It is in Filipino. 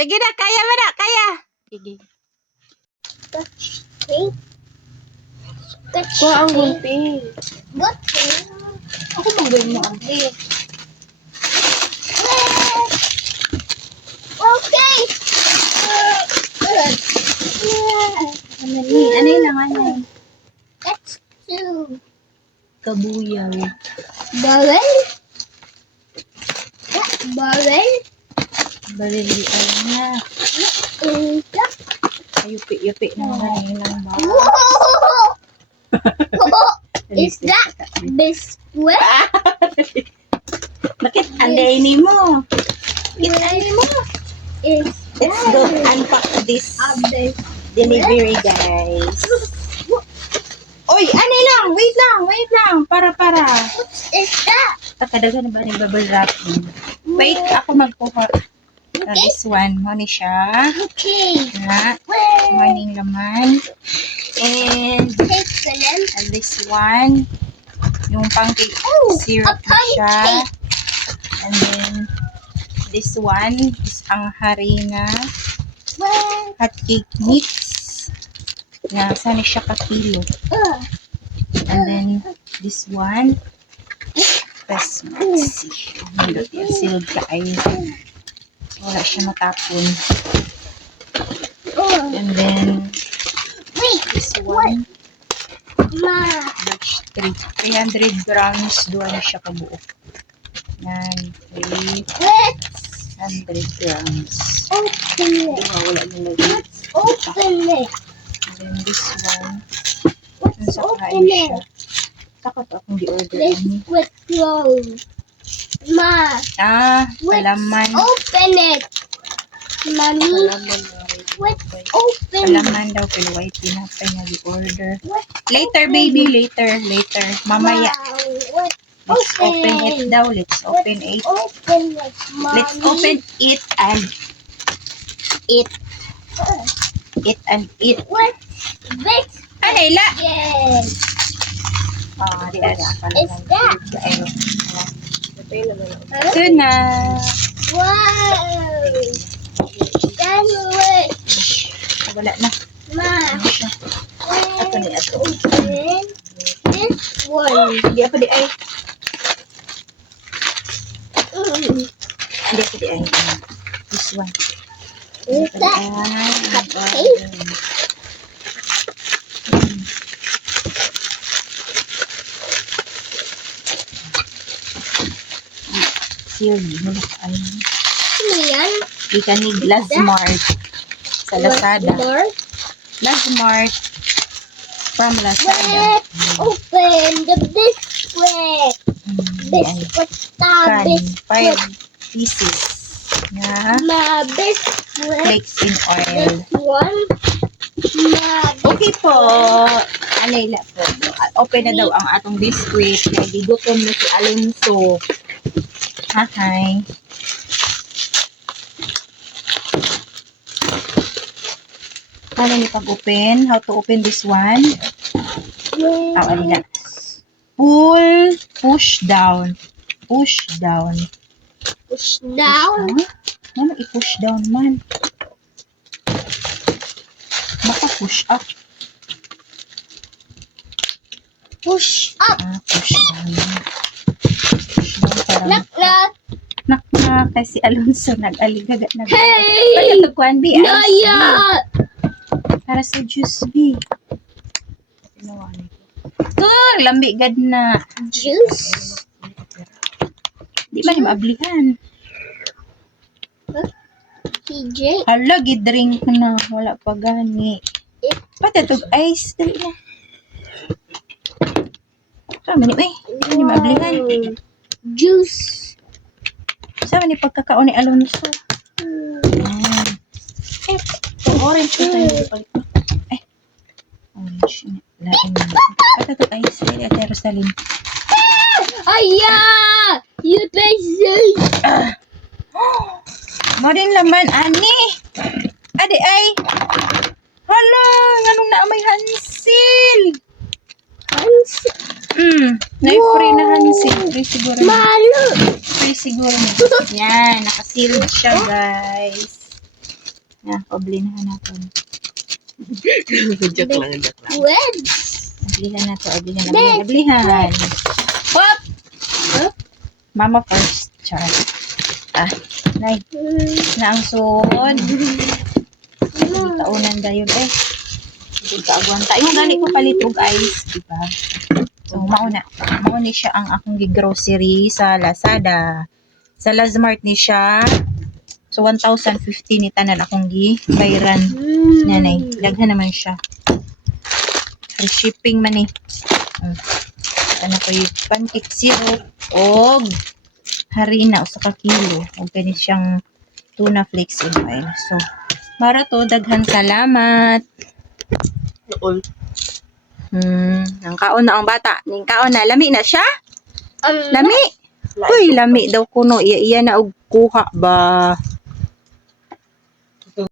Sige na, kaya mo na, kaya. Sige. Kuha ang gunting. Gunting. Ako magaling mo, ate. Okay. Ano yun lang, ano? That's two. Kabuyaw. Barrel. Barrel. Barili, alam na. Yupi-yupi na mga lang ba? Is that biscuit? Bakit andayin mo? Bakit andayin mo? Is Let's go unpack this this delivery, guys. Oy, ano lang? Wait lang. Para. is that? Takadagan na ba ni bubble wrapping? Wait, ako magkuha. This one, mo ni siya. Okay. Na, maning laman. And Take the lemon. this one, yung pancake syrup na siya. And then, this one is ang harina hot cake mix. Na, saan siya kakilo. And then, this one, let's see. Nandot yan, sealed ka ay. Wala siya matapon. And then, this one, Ma. batch 300 grams, doon na siya kabuo. Yan, 300 grams. Open it. Wala nila yun. Open it. And then this one, Let's sa kain open siya. it. Takot akong di-order Let's ni. quit close. Ma. Sa laman. Open it. Mommy. Let's open it. Salaman daw, pero white tinapay na di-order. Later, baby, later. Mamaya. Let's open it daw. Let's open it. Open it, Mommy. Let's open it and eat. Eat and eat. What's this Ay, la! again? Di ada. Is that? Ito na. Wow. Sandwich. Wala na. Ma. Ano siya? Ito ni ato. Open this one. Hindi ako di ay. Mm. Hindi ako di ay. This one. Is that cupcake? Sealed. Ay. Ano yan? Ika ni Glasmart. Sa Lazada. More? Glasmart. From Lazada. Let's open the biscuit. Ay. Biscuit. Kan. 5 Biscuit. pieces. Na Ma biscuit. flakes in oil. This one. Ma Okay po. Alayla po. Open na daw ang atong biscuit. Kaya gigutom na si Alonso. Hi. Paano ni pag-open? How to open this one? Alina. Pull. Push down. Push down. push down. Ano i-push down man? Baka push up. Push up. Push down. Push down parang Knock knock. nakna kasi Alonso nag-aligaga Hey! Pagkatukuan B. Naya. Para sa juice B. Lambi gad na. Juice. Di ba ni maablihan? TJ. Hala, gidrink na. Wala pa gani. Pati itong ice. Dali na. Kama ni, ni maablihan. Juice. Sama ni pagkakao ni Alonso. Itong orange ko tayo. Orange. Lain na. Pati itong ice. Dali at Jerusalem. Aya! You taste Mo din laman, ani. Adi ay. Hala, nganong na may Hansil. Na-free na Hansil. Free siguro. Malu. Free siguro. Yan, nakaseal siya, guys. Na, pablinahan natin. Joke lang. Weds. Ablihan na to, ablihan. Hop! Mama first, char. Nay, na ang suod. Taunan dayon Hindi ka agwanta. Yung gani ko palit og ice, di ba? So, mauna ni siya ang akong grocery sa Lazada. Sa Lazmart ni siya. So, 1,050 ni tanan akong gibayran. Nanay, daghan naman siya. Free shipping man eh. Ano ko yung pancake syrup og harina o sa kilo. O ganit siyang tuna flakes in oil. So, mara to, daghan salamat. All. Ang kaon na ang bata. Ning kaon na. Lami na siya? Lami? Uy, lami daw kuno. Iya na og kuha ba.